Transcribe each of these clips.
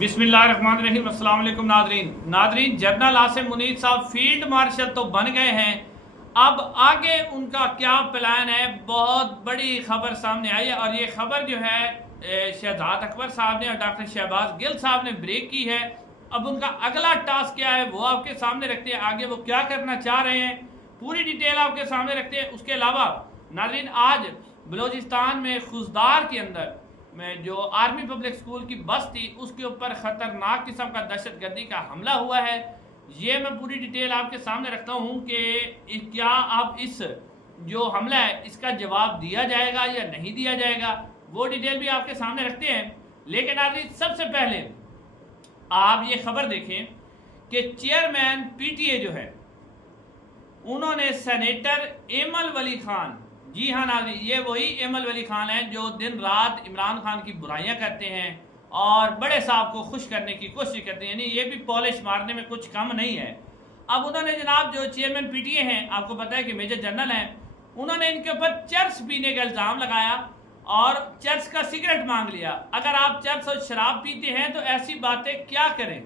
बिस्मिल्लाहिर्रहमानिर्रहीम। अस्सलाम वालेकुम नादरीन, जनरल आसिम मुनीर साहब फील्ड मार्शल तो बन गए हैं। अब आगे उनका क्या प्लान है, बहुत बड़ी खबर सामने आई है। और ये खबर जो है शहजाद अकबर साहब ने और डॉक्टर शहबाज गिल साहब ने ब्रेक की है। अब उनका अगला टास्क क्या है वो आपके सामने रखते हैं, आगे वो क्या करना चाह रहे हैं पूरी डिटेल आपके सामने रखते हैं। उसके अलावा नादरीन, आज बलोचिस्तान में खुजदार के अंदर में जो आर्मी पब्लिक स्कूल की बस थी उसके ऊपर खतरनाक किस्म का दहशतगर्दी का हमला हुआ है। ये मैं पूरी डिटेल आपके सामने रखता हूँ कि क्या अब इस जो हमला है इसका जवाब दिया जाएगा या नहीं दिया जाएगा, वो डिटेल भी आपके सामने रखते हैं। लेकिन आज सबसे पहले आप ये खबर देखें कि चेयरमैन पीटीए जो है उन्होंने सेनेटर एमल वली खान, जी हाँ नाज़रीन, ये वही एमल वली खान है जो दिन रात इमरान खान की बुराइयां करते हैं और बड़े साहब को खुश करने की कोशिश करते हैं, यानी ये भी पॉलिश मारने में कुछ कम नहीं है। अब उन्होंने जनाब जो चेयरमैन पीटीए हैं, आपको पता है कि मेजर जनरल हैं, उन्होंने इनके ऊपर चर्स पीने का इल्ज़ाम लगाया और चर्स का सिगरेट मांग लिया। अगर आप चर्स और शराब पीते हैं तो ऐसी बातें क्या करें,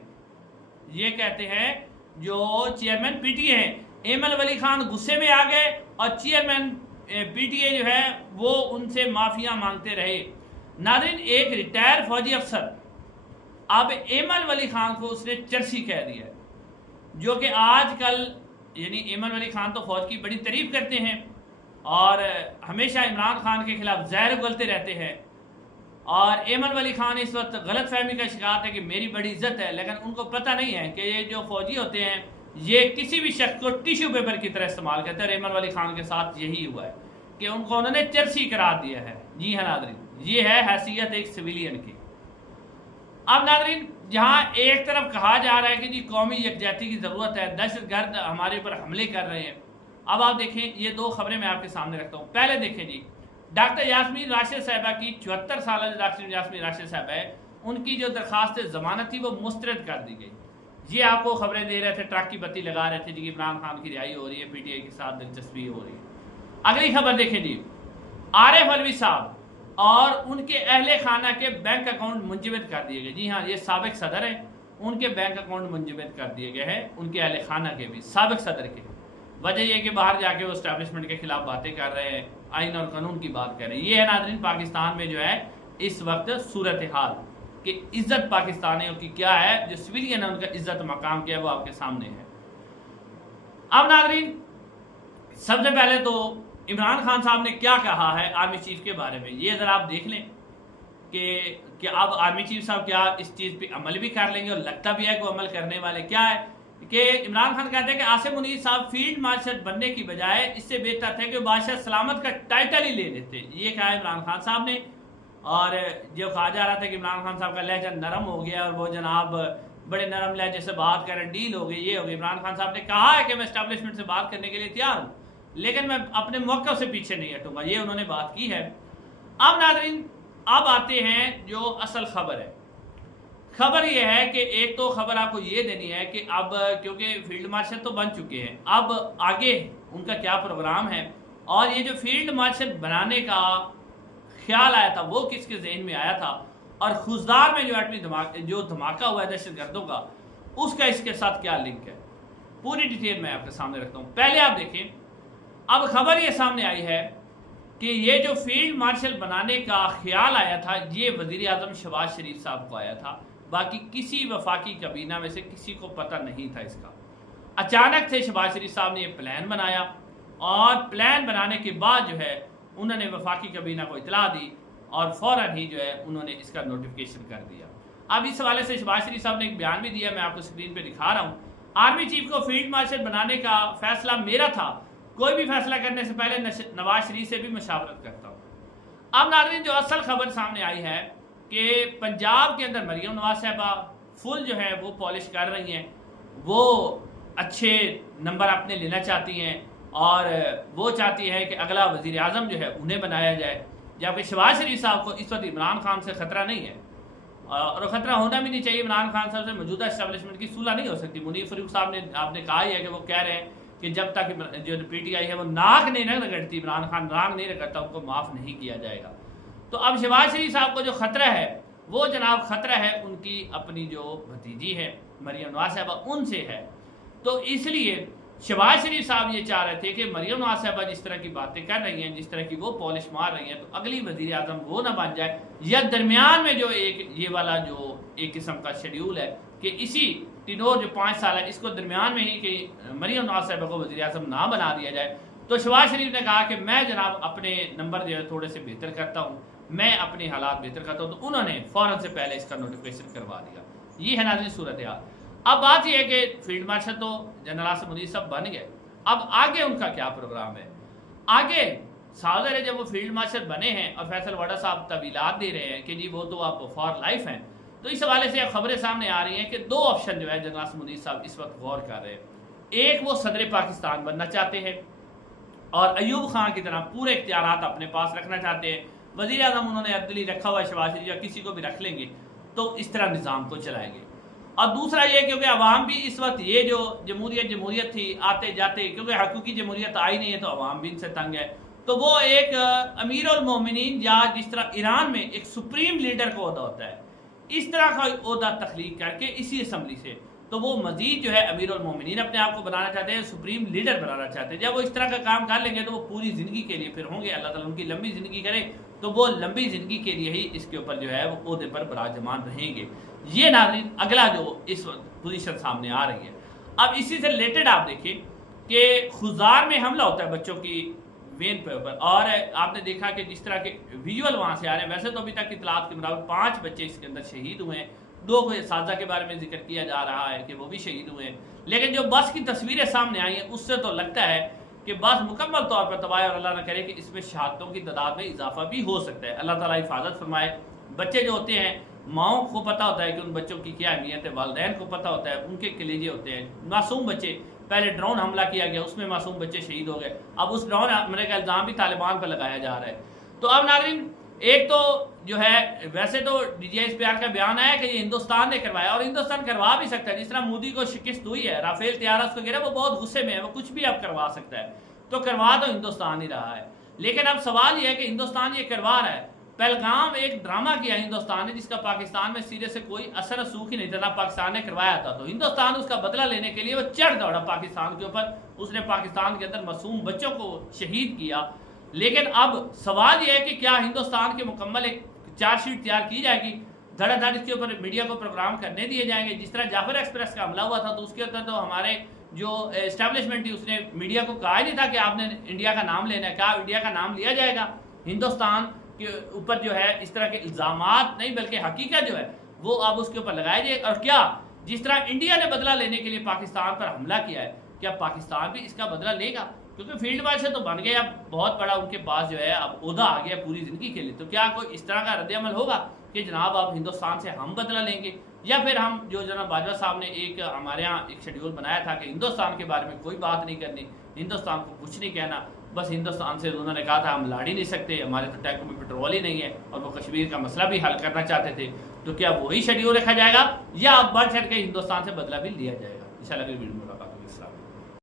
ये कहते हैं जो चेयरमैन पीटीए हैं। एमल वली खान गुस्से में आ गए और चेयरमैन पीटीए जो है वो उनसे माफिया मांगते रहे। नाज़रीन, एक रिटायर फौजी अफसर अब एमल वली खान को उसने चर्सी कह दिया, जो कि आजकल यानी एमल वली खान तो फौज की बड़ी तारीफ करते हैं और हमेशा इमरान खान के खिलाफ जहर उगलते रहते हैं। और एमल वली खान इस वक्त गलत फहमी का शिकार है कि मेरी बड़ी इज्जत है, लेकिन उनको पता नहीं है कि ये जो फौजी होते हैं ये किसी भी शख्स को टिश्यू पेपर की तरह इस्तेमाल करते हैं। और एमल वली खान के साथ यही हुआ है कि उनको उन्होंने चर्सी करार दिया है। जी हाँ नादरीन, ये है हैसियत एक सिविलियन की। अब नादरीन, जहाँ एक तरफ कहा जा रहा है कि जी कौमी यकजहती की ज़रूरत है, दहशतगर्द हमारे ऊपर हमले कर रहे हैं, अब आप देखें ये दो खबरें मैं आपके सामने रखता हूँ। पहले देखें जी, डॉक्टर यास्मीन राशिद साहिबा की 74 साल डॉक्टर यास्मीन राशिद साहिबा है, उनकी जो दरखास्त जमानत थी वो मुस्तरद कर दी गई। ये आपको खबरें दे रहे थे, ट्रक की बत्ती लगा रहे थे जी इमरान खान की रिहाई हो रही है, पीटीआई के साथ दिलचस्पी हो रही है। अगली खबर देखें जी, आरिफ अलवी साहब और उनके अहले खाना के बैंक अकाउंट मुंजमद कर दिए गए। जी हाँ, ये साबिक सदर हैं, उनके बैंक अकाउंट मुंजमद कर दिए गए हैं, उनके अहले खाना के भी, साबिक सदर के। वजह यह कि बाहर जाके वो इस्टेब्लिशमेंट के खिलाफ बातें कर रहे हैं, आइन और कानून की बात कर रहे हैं। ये है नाज़रीन पाकिस्तान में जो है इस वक्त सूरत हाल कि इज्जत पाकिस्तानियों की क्या है, जो सिविलियन है उनका इज्जत मकाम क्या है वो आपके सामने है। अब नाज़रीन, सबसे पहले तो इमरान खान साहब ने क्या कहा है आर्मी चीफ के बारे में, ये ज़रा आप देख लें कि अब आर्मी चीफ साहब क्या इस चीज़ पे अमल भी कर लेंगे, और लगता भी है कि अमल करने वाले क्या है कि इमरान खान कहते हैं कि आसिम मुनीर साहब फील्ड मार्शल बनने की बजाय इससे बेहतर थे कि बादशाह सलामत का टाइटल ही ले लेते। ये कहा इमरान खान साहब ने। और जो कहा जा रहा था कि इमरान खान साहब का लहजा नरम हो गया और वो जनाब बड़े नरम लहजे से बात करें, डील हो गई, ये हो गई। इमरान खान साहब ने कहा है कि मैं एस्टेब्लिशमेंट से बात करने के लिए तैयार हूँ, लेकिन मैं अपने मौक़िफ़ से पीछे नहीं हटूंगा, ये उन्होंने बात की है। अब नाज़रीन, अब आते हैं जो असल खबर है। खबर यह है कि एक तो खबर आपको ये देनी है कि अब क्योंकि फील्ड मार्शल तो बन चुके हैं, अब आगे उनका क्या प्रोग्राम है, और ये जो फील्ड मार्शल बनाने का ख्याल आया था वो किसके जहन में आया था, और खुजदार में जो एटमी धमाका हुआ है दहशतगर्दों का, उसका इसके साथ क्या लिंक है, पूरी डिटेल मैं आपके सामने रखता हूँ। पहले आप देखें, अब खबर ये सामने आई है कि ये जो फील्ड मार्शल बनाने का ख्याल आया था ये वज़ीर आज़म शहबाज शरीफ साहब को आया था, बाकी किसी वफाकी कबीना में से किसी को पता नहीं था इसका। अचानक से शहबाज शरीफ साहब ने ये प्लान बनाया और प्लान बनाने के बाद जो है उन्होंने वफाकी कबीना को इतला दी और फ़ौरन ही जो है उन्होंने इसका नोटिफिकेशन कर दिया। अब इस हवाले से शहबाज शरीफ साहब ने एक बयान भी दिया, मैं आपको स्क्रीन पे दिखा रहा हूँ। आर्मी चीफ को फील्ड मार्शल बनाने का फैसला मेरा था, कोई भी फैसला करने से पहले नवाज शरीफ से भी मशावरत करता हूँ। अब नाज़रीन, जो असल खबर सामने आई है कि पंजाब के अंदर मरियम नवाज साहबा फुल जो है वो पॉलिश कर रही हैं, वो अच्छे नंबर अपने लेना चाहती हैं और वो चाहती है कि अगला वज़ीर आज़म जो है उन्हें बनाया जाए, जबकि शहबाज शरीफ साहब को इस वक्त इमरान खान से ख़तरा नहीं है और ख़तरा होना भी नहीं चाहिए। इमरान खान साहब से मौजूदा इस्टेब्लिशमेंट की सुलह नहीं हो सकती। मुनीर फ़ारूक साहब ने आपने कहा ही है कि वो कह रहे हैं कि जब तक जो पीटीआई है वो नाक नहीं रगड़ती, इमरान खान नाक नहीं रगड़ता, उनको माफ़ नहीं किया जाएगा। तो अब शहबाज शरीफ साहब को जो ख़तरा है वो जनाब ख़तरा है उनकी अपनी जो भतीजी है मरियम नवाज साहबा उनसे है। तो इसलिए शहबाज शरीफ साहब ये चाह रहे थे कि मरियम नवाज साहबा जिस तरह की बातें कर रही हैं, जिस तरह की वो पॉलिश मार रही हैं, तो अगली वज़ीर आज़म वो ना बन जाए, या दरमियान में जो एक ये वाला जो एक किस्म का शेड्यूल है कि इसी टिनोर जो 5 साल है इसको दरमियान में ही कि मरियम नवाज साहबा को वज़ीर आज़म ना बना दिया जाए। तो शहबाज शरीफ ने कहा कि मैं जनाब अपने नंबर जो है थोड़े से बेहतर करता हूँ, मैं अपने हालात बेहतर करता हूँ, तो उन्होंने फ़ौरन से पहले इसका नोटिफिकेशन करवा दिया। ये है नाज़रीन सूरत हाल। अब बात यह है कि फील्ड मार्शल तो जनरल आसिम मुनीर साहब बन गए, अब आगे उनका क्या प्रोग्राम है? आगे साउदर है जब वो फील्ड मार्शल बने हैं और फैसल वाडा साहब तवीलात दे रहे हैं कि जी वो तो आप फॉर लाइफ हैं, तो इस हवाले से खबरें सामने आ रही हैं कि 2 ऑप्शन जो है जनरल आसिम मुनीर साहब इस वक्त गौर कर रहे हैं। एक, वो सदर पाकिस्तान बनना चाहते हैं और अयूब खान की तरह पूरे इख्तियारात अपने पास रखना चाहते हैं। वज़ीर आज़म उन्होंने अदली रखा हुआ है, शहबाज शरीफ या किसी को भी रख लेंगे तो इस तरह निज़ाम को चलाएंगे। और दूसरा ये क्योंकि अवाम भी इस वक्त ये जो जमहूरियत थी आते जाते, क्योंकि हकूकी जमहूरियत आई नहीं है तो अवाम भी इनसे तंग है, तो वो एक अमीर उल मोमिनीन या जिस तरह ईरान में एक सुप्रीम लीडर का ओहदा होता है, इस तरह का ओहदा तख्लीक करके इसी असम्बली से, तो वो मजीद जो है अमीर उल मोमिनीन अपने आप को बनाना चाहते हैं, सुप्रीम लीडर बनाना चाहते हैं। जब वो इस तरह का काम कर लेंगे तो वो पूरी ज़िंदगी के लिए फिर होंगे, अल्लाह ताला उनकी लंबी ज़िंदगी करे, तो वो लंबी ज़िंदगी के लिए ही इसके ऊपर जो है वो ओहदे पर बराजमान रहेंगे। ये नाज़रीन अगला जो इस पोजीशन सामने आ रही है। अब इसी से रिलेटेड आप देखिए कि खुजार में हमला होता है बच्चों की वेन पे ऊपर, और आपने देखा कि जिस तरह के विजुअल वहाँ से आ रहे हैं, वैसे तो अभी तक इतलात के मुताबिक 5 बच्चे इसके अंदर शहीद हुए हैं, 2 को साजा के बारे में जिक्र किया जा रहा है कि वो भी शहीद हुए हैं, लेकिन जो बस की तस्वीरें सामने आई हैं उससे तो लगता है कि बस मुकम्मल तौर पर तबाह, और अल्लाह न करे कि इसमें शहादतों की तादाद में इजाफा भी हो सकता है। अल्लाह ताला हिफाजत फरमाए। बच्चे जो होते हैं, माओं को पता होता है कि उन बच्चों की क्या अहमियत है, वालिदैन को पता होता है, उनके कलेजे होते हैं, मासूम बच्चे, पहले ड्रोन हमला किया गया उसमें मासूम बच्चे शहीद हो गए, अब उस ड्रोन हमले का इल्ज़ाम भी तालिबान पर लगाया जा रहा है। तो अब नाज़रीन एक तो जो है वैसे तो DGISPR का बयान आया कि ये हिंदुस्तान ने करवाया, और हिंदुस्तान करवा भी सकता है, जिस तरह मोदी को शिकस्त हुई है, राफेल तैयारा उसको गिरा, वो बहुत गुस्से में है, वो कुछ भी अब करवा सकता है, तो करवा तो हिंदुस्तान ही रहा है। लेकिन अब सवाल ये है कि हिंदुस्तान ये करवा रहा है, पहलगाम एक ड्रामा किया हिंदुस्तान ने जिसका पाकिस्तान में सिरे से कोई असर रसूख ही नहीं था, पाकिस्तान ने करवाया था, तो हिंदुस्तान उसका बदला लेने के लिए वो चढ़ दौड़ा पाकिस्तान के ऊपर, उसने पाकिस्तान के अंदर मासूम बच्चों को शहीद किया। लेकिन अब सवाल यह है कि क्या हिंदुस्तान के मुकम्मल एक चार्जशीट तैयार की जाएगी, धड़ाधड़ इसके ऊपर मीडिया को प्रोग्राम करने दिए जाएंगे, जिस तरह जाफर एक्सप्रेस का हमला हुआ था तो उसके अंदर तो हमारे जो एस्टेब्लिशमेंट थी उसने मीडिया को कहा ही नहीं था कि आपने इंडिया का नाम लेना है, क्या इंडिया का नाम लिया जाएगा? हिंदुस्तान के ऊपर जो है इस तरह के इल्ज़ामात नहीं बल्कि हकीकत जो है वो अब उसके ऊपर लगाया जाए। और क्या जिस तरह इंडिया ने बदला लेने के लिए पाकिस्तान पर हमला किया है, क्या पाकिस्तान भी इसका बदला लेगा? क्योंकि फील्ड मार्शल तो बन गए, अब बहुत बड़ा उनके पास जो है अब ओहदा आ गया पूरी ज़िंदगी के लिए, तो क्या कोई इस तरह का रद्द-ए-अमल होगा कि जनाब अब हिंदुस्तान से हम बदला लेंगे? या फिर हम जो जनाब बाजवा साहब ने एक हमारे यहाँ एक शेड्यूल बनाया था कि हिंदुस्तान के बारे में कोई बात नहीं करनी, हिंदुस्तान को कुछ नहीं कहना, बस हिंदुस्तान से उन्होंने कहा था हम लड़ ही नहीं सकते, हमारे तो टैंकों में पेट्रोल ही नहीं है, और वो कश्मीर का मसला भी हल करना चाहते थे, तो क्या वही शेड्यूल रखा जाएगा या अब बढ़ चढ़ के हिंदुस्तान से बदला भी लिया जाएगा? इंशाल्लाह अगली वीडियो में